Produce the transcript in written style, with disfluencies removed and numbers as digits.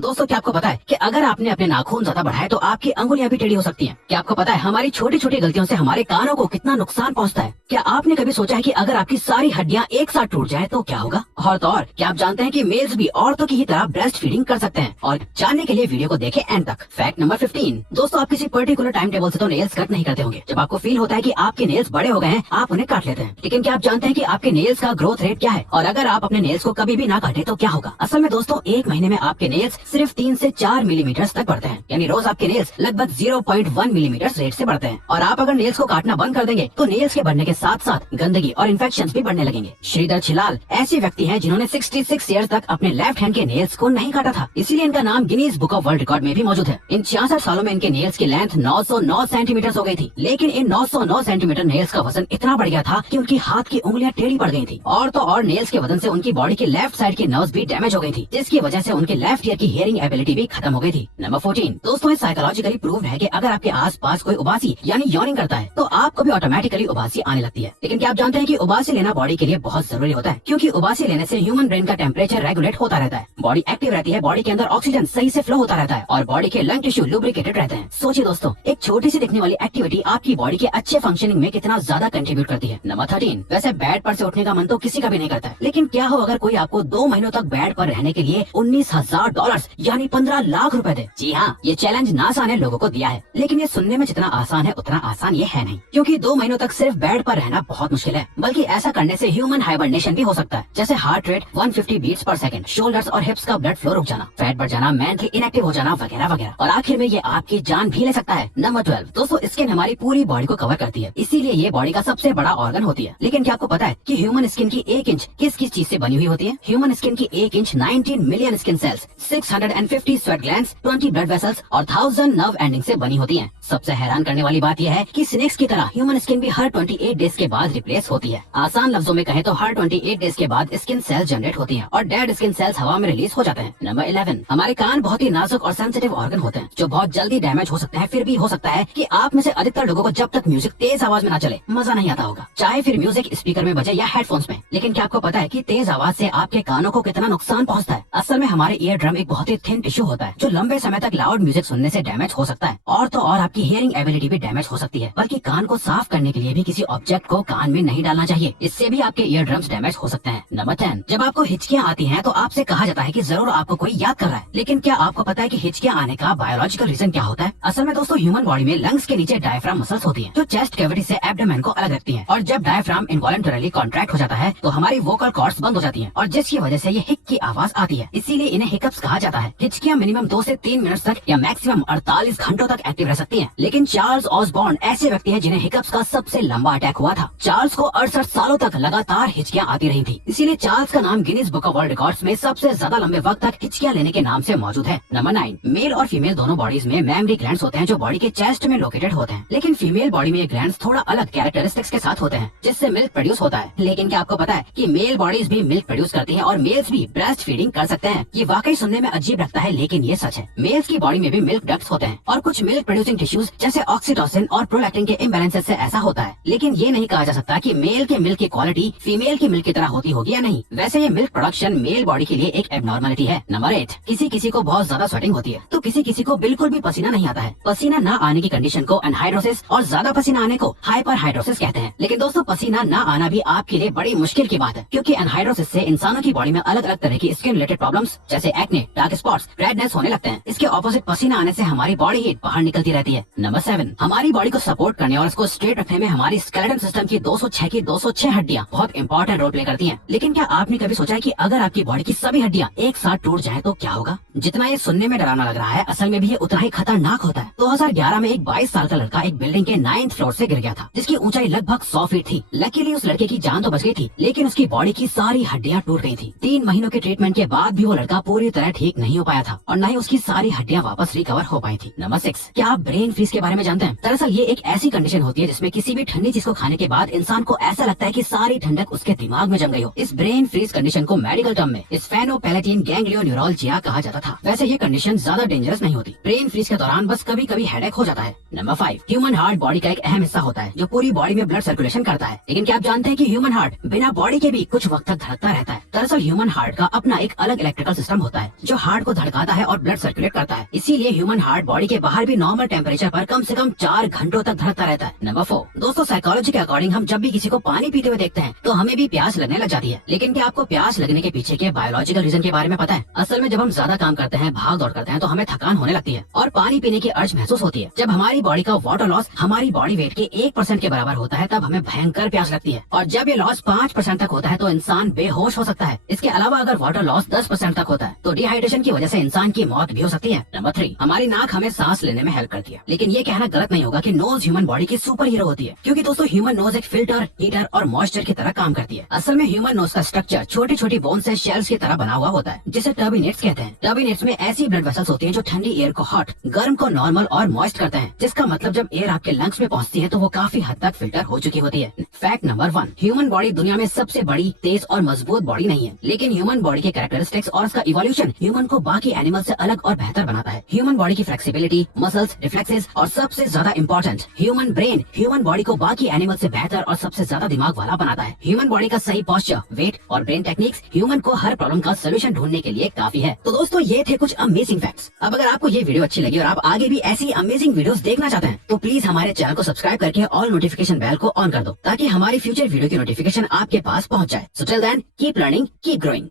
दोस्तों क्या आपको पता है कि अगर आपने अपने नाखून ज्यादा बढ़ाए तो आपकी अंगुलियां भी टेढ़ी हो सकती हैं। क्या आपको पता है हमारी छोटी छोटी गलतियों से हमारे कानों को कितना नुकसान पहुंचता है? क्या आपने कभी सोचा है कि अगर आपकी सारी हड्डियां एक साथ टूट जाए तो क्या होगा? और तो और क्या आप जानते हैं कि मेल्स भी औरतों की ही तरह ब्रेस्ट फीडिंग कर सकते हैं? और जानने के लिए वीडियो को देखें एंड तक। Fact number 15। दोस्तों आप किसी पर्टिकुलर टाइम टेबल से तो नेल्स कट नहीं करते होंगे। जब आपको फील होता है कि आपके नेल्स बड़े हो गए हैं आप उन्हें काट लेते हैं। लेकिन क्या आप जानते हैं कि आपके नेल्स का ग्रोथ रेट क्या है? और अगर आप अपने नेल्स को कभी भी ना काटे तो क्या होगा? असल में दोस्तों एक महीने में आपके नेल्स सिर्फ 3 से 4 मिलीमीटर तक बढ़ते हैं। यानी रोज आपके नेल्स लगभग 0.1 मिलीमीटर रेट से बढ़ते हैं। और आप अगर नेल्स को काटना बंद कर देंगे तो नेल्स के बढ़ने के साथ साथ गंदगी और इन्फेक्शंस भी बढ़ने लगेंगे। श्रीधर छिलाल ऐसे व्यक्ति हैं जिन्होंने 66 ईयर्स तक अपने लेफ्ट हैंड के नेल्स को नहीं काटा था, इसीलिए इनका नाम Guinness book of world record में भी मौजूद है। इन 66 सालों में इनके नेल्स की लेंथ 909 सेंटीमीटर हो गई थी। लेकिन इन 909 सेंटीमीटर नेल्स का वजन इतना बढ़ गया था कि उनकी हाथ की उंगलियां टेढ़ी पड़ गई थी। और तो और नेल्स के वजन से उनकी बॉडी की लेफ्ट साइड की नर्व्स भी डैमेज हो गई थी, जिसकी वजह से उनके लेफ्ट ईयर की हियरिंग एबिलिटी भी खत्म हो गई थी। नंबर 14। दोस्तों साइकोलॉजिकली प्रूव है कि अगर आपके आसपास कोई उबासी यानी यॉर्निंग करता है तो आपको भी ऑटोमेटिकली उबासी आने लगती है। लेकिन क्या आप जानते हैं कि उबासी लेना बॉडी के लिए बहुत जरूरी होता है, क्योंकि उबासी लेने से ह्यूमन ब्रेन का टेम्परेचर रेगुलेट होता रहता है, बॉडी एक्टिव रहती है, बॉडी के अंदर ऑक्सीजन सही से फ्लो होता रहता है और बॉडी के लंग टिश्यू लुब्रिकेटेड रहते हैं। सोचिए दोस्तों एक छोटी सी दिखने वाली एक्टिविटी आपकी बॉडी के अच्छे फंक्शनिंग में कितना ज्यादा कंट्रीब्यूट करती है। नंबर 13। वैसे बेड पर से उठने का मन तो किसी का भी नहीं करता है, लेकिन क्या हो अगर कोई आपको 2 महीनों तक बेड पर रहने के लिए $19,000 यानी 15 लाख रुपए दे? जी हाँ, ये चैलेंज नासा ने लोगों को दिया है, लेकिन ये सुनने में जितना आसान है उतना आसान ये है नहीं, क्योंकि 2 महीनों तक सिर्फ बेड पर रहना बहुत मुश्किल है। बल्कि ऐसा करने से ह्यूमन हाइबरनेशन भी हो सकता है, जैसे हार्ट रेट 150 बीट्स पर सेकंड, शोल्डर्स और हिप्स का ब्लड फ्लो रुक जाना, फैट बढ़ जाना, मेंटली इनएक्टिव हो जाना वगैरह वगैरह। और आखिर में ये आपकी जान भी ले सकता है। नंबर 12। दोस्तों स्किन हमारी पूरी बॉडी को कवर करती है, इसीलिए ये बॉडी का सबसे बड़ा ऑर्गन होती है। लेकिन क्या आपको पता है कि ह्यूमन स्किन की 1 इंच किस किस चीज से बनी हुई होती है? ह्यूमन स्किन की 1 inch 19 million skin cells, 650 sweat glands, 20 blood vessels और 1000 नर्व एंडिंग से बनी होती है। सबसे हैरान करने वाली बात यह है कि स्नेक्स की तरह ह्यूमन स्किन भी हर 28 डेज के बाद रिप्लेस होती है। आसान लफ्जों में कहें तो हर 28 डेज के बाद स्किन सेल्स जनरेट होती हैं और डेड स्किन सेल्स हवा में रिलीज हो जाते हैं। नंबर 11। हमारे कान बहुत ही नाजुक और सेंसिटिव ऑर्गन होते हैं जो बहुत जल्दी डैमेज हो सकते हैं। फिर भी हो सकता है कि आप में से अधिकतर लोगों को जब तक म्यूजिक तेज आवाज में ना चले मजा नहीं आता होगा, चाहे फिर म्यूजिक स्पीकर में बजे या हेडफोन्स में। लेकिन क्या आपको पता है कि तेज आवाज से आपके कानों को कितना नुकसान पहुंचता है? असल में हमारे ईयर ड्रम एक बहुत ही थिन टिश्यू होता है जो लंबे समय तक लाउड म्यूजिक सुनने से डैमेज हो सकता है। और तो और आपकी हियरिंग एबिलिटी भी डैमेज हो सकती है। बल्कि कान को साफ करने के लिए भी किसी ऑब्जेक्ट को कान में नहीं डालना चाहिए, इससे भी आपके ईयर ड्रम्स डैमेज हो सकते हैं। नंबर 10। जब आपको हिचकियां आती हैं तो आपसे कहा जाता है कि जरूर आपको कोई याद कर रहा है। लेकिन क्या आपको पता है कि हिचकियां आने का बायोलॉजिकल रीजन क्या होता है? असल में दोस्तों ह्यूमन बॉडी में लंग्स के नीचे डायफ्राम मसल्स होती हैं जो चेस्ट कैविटी से एब्डोमेन को अलग रखती हैं। और जब डायफ्राम इनवॉलंटरली कॉन्ट्रैक्ट हो जाता है तो हमारी वोकल कॉर्ड्स बंद हो जाती हैं और जिसकी वजह से ये हिक की आवाज आती है, इसीलिए इन्हें हिकअप्स कहा जाता है। हिचकियां मिनिमम 2 से 3 मिनट तक या मैक्सिमम 48 घंटों तक एक्टिव रह सकती हैं। लेकिन चार्ल्स ऑसबॉर्न ऐसे व्यक्ति हैं जिन्हें हिकअप्स का सबसे लंबा अटैक हुआ था। चार्ल्स को 68 सालों तक लगातार हिचकियां आती रही थी, इसीलिए चार्ल्स का नाम Guinness book of world records में सबसे ज्यादा लंबे वक्त तक हिचकियां लेने के नाम से मौजूद है। नंबर 9। मेल और फीमेल दोनों बॉडीज में मेमोरी ग्लैंड्स होते हैं जो बॉडी के चेस्ट में लोकेटेड होते हैं। लेकिन फीमेल बॉडी में ये ग्लैंड्स थोड़ा अलग कैरेक्टरिस्टिक्स के साथ होते हैं जिससे मिल्क प्रोड्यूस होता है। लेकिन क्या आपको पता है कि मेल बॉडीज भी मिल्क प्रोड्यूस करती हैं और मेल्स भी ब्रेस्ट फीडिंग कर सकते हैं? ये वाकई सुनने में अजीब लगता है लेकिन ये सच है। मेल्स की बॉडी में भी मिल्क डक्ट्स होते हैं और कुछ मिल्क प्रोड्यूसिंग टिश्यूज जैसे ऑक्सीटोसिन और प्रोलैक्टिन के इम्बैलेंसेस से ऐसा होता है। लेकिन ये नहीं कहा जा सकता कि मेल के मिल्क की क्वालिटी फीमेल की मिल्क की तरह होती होगी या नहीं। वैसे ये मिल्क प्रोडक्शन मेल बॉडी के लिए एक एबनॉर्मलिटी है। नंबर 8। किसी किसी को बहुत ज्यादा स्वेटिंग होती है तो किसी किसी को बिल्कुल भी पसीना नहीं आता है। पसीना न आने की कंडीशन को एनहाइड्रोसिस और ज्यादा पसीना आने को हाइपरहाइड्रोसिस कहते हैं। लेकिन दोस्तों पसीना न आना भी आपके लिए बड़ी मुश्किल की बात है, क्योंकि एनहाइड्रोसिस से इंसानों की बॉडी में अलग अलग तरह की स्किन रिलेटेड प्रॉब्लम्स जैसे एक्ने, डार्क स्पॉट्स, रेडनेस होने लगते हैं। इसके ऑपोजिट पसीना आने से हमारी बॉडी हीट बाहर निकलती रहती है। नंबर 7। हमारी बॉडी को सपोर्ट करने और इसको स्ट्रेट रखने में हमारी स्केलेटन सिस्टम की 206 हड्डियां बहुत इंपॉर्टेंट रोल प्ले करती हैं। लेकिन क्या आपने कभी सोचा है कि अगर आपकी बॉडी की सभी हड्डियां एक साथ टूट जाएं तो क्या होगा? जितना ये सुनने में डरावना लग रहा है असल में भी ये उतना ही खतरनाक होता है। 2011 में एक 22 साल का लड़का एक बिल्डिंग के 9th फ्लोर से गिर गया था जिसकी ऊंचाई लगभग 100 फीट थी। लकीली उस लड़के की जान तो बच गई थी, लेकिन उसकी बॉडी की सारी हड्डियां टूट गई थी। 3 महीनों के ट्रीटमेंट के बाद भी वो लड़का पूरी तरह ठीक नहीं हो पाया था और न ही उसकी सारी हड्डियां वापस रिकवर हो पाई थी। नंबर 6। क्या आप ब्रेन फ्रीज के बारे में जानते हैं? दरअसल ये एक ऐसी कंडीशन होती है जिसमें किसी भी ठंडी चीज को खाने के बाद इंसान को ऐसा लगता है कि सारी ठंडक उसके दिमाग में जम गई हो। इस ब्रेन फ्रीज कंडीशन को मेडिकल टर्म में स्फेनोपैलेटिन गैंग्लियोन्यूरोलजिया कहा जाता था। वैसे ये कंडीशन ज्यादा डेंजरस नहीं होती। ब्रेन फ्रीज के दौरान बस कभी कभी हेडेक हो जाता है। नंबर 5। ह्यूमन हार्ट बॉडी का एक अहम हिस्सा होता है जो पूरी बॉडी में ब्लड सर्कुलेशन करता है। लेकिन क्या आप जानते हैं कि ह्यूमन हार्ट बिना बॉडी के भी कुछ वक्त तक धड़कता रहता है? दरअसल ह्यूमन हार्ट का अपना एक अलग इलेक्ट्रिकल सिस्टम होता है जो हार्ट को धड़काता है और ब्लड सर्कुलेट करता है। इसीलिए ह्यूमन हार्ट बॉडी के बाहर भी नॉर्मल टेम्परेचर पर कम से कम 4 घंटों तक धड़कता रहता है। नंबर 4 दोस्तों, साइकोलॉजी के अकॉर्डिंग हम जब भी किसी को पानी पीते हुए देखते हैं तो हमें भी प्यास लगने लग जाती है। लेकिन क्या आपको प्यास लगने के पीछे के बायोलॉजिकल रीजन के बारे में पता है? असल में जब हम ज्यादा काम करते हैं, भाग दौड़ करते हैं, तो हमें थकान होने लगती है और पानी पीने की अर्ज महसूस होती है। जब हमारी बॉडी का वाटर लॉस हमारी बॉडी वेट के 1% के बराबर होता है तब हमें भयंकर प्यास लगती है, और जब ये लॉस 5% तक होता है तो इंसान बेहोश हो सकता है। इसके अलावा अगर वाटर लॉस 10% तक होता है तो डिहाइड्रेशन की वजह से इंसान की मौत भी हो सकती है। नंबर 3, हमारी नाक हमें सांस लेने में हेल्प करती है। लेकिन ये कहना गलत नहीं होगा कि नोज ह्यूमन बॉडी की सुपर हीरो होती है, क्योंकि दोस्तों ह्यूमन नोज एक फिल्टर, हीटर और मॉइस्चर की तरह काम करती है। असल में ह्यूमन नोज का स्ट्रक्चर छोटी छोटी बोन से शेल्स की तरह बना हुआ होता है, जिसे टर्बिनेट्स कहते हैं। टर्बिनेट्स में ऐसी ब्लड वेसल्स होती हैं जो ठंडी एयर को हॉट, गर्म को नॉर्मल और मॉइस्ट करते हैं, जिसका मतलब जब एयर आपके लंग्स में पहुंचती है तो वो काफी हद तक फिल्टर हो चुकी होती है। फैक्ट नंबर 1, ह्यूमन बॉडी दुनिया में सबसे बड़ी, तेज और मजबूत बॉडी नहीं है, लेकिन ह्यूमन बॉडी के कैरेक्टरिस्टिक्स और उसका इवोल्यूशन ह्यूमन को बाकी एनिमल से अलग और बेहतर बनाता है। ह्यूमन बॉडी की फ्लेक्सिबिलिटी, मसल्स, रिफ्लेक्सेस और सबसे ज्यादा important human brain human body को बाकी एनिमल से बेहतर और सबसे ज्यादा दिमाग वाला बनाता है। ह्यूमन बॉडी का सही पोस्चर, वेट और ब्रेन टेक्निक्स ह्यूमन को हर प्रॉब्लम का सोल्यूशन ढूंढने के लिए काफी है। तो दोस्तों, ये थे कुछ अमेजिंग फैक्ट्स। अब अगर आपको ये वीडियो अच्छी लगी और आप आगे भी ऐसी अमेजिंग वीडियोस देखना चाहते हैं तो प्लीज हमारे चैनल को सब्सक्राइब करके ऑल नोटिफिकेशन बेल को ऑन कर दो, ताकि हमारी फ्यूचर वीडियो की नोटिफिकेशन आपके पास पहुंच जाए। So till then, keep learning, keep growing.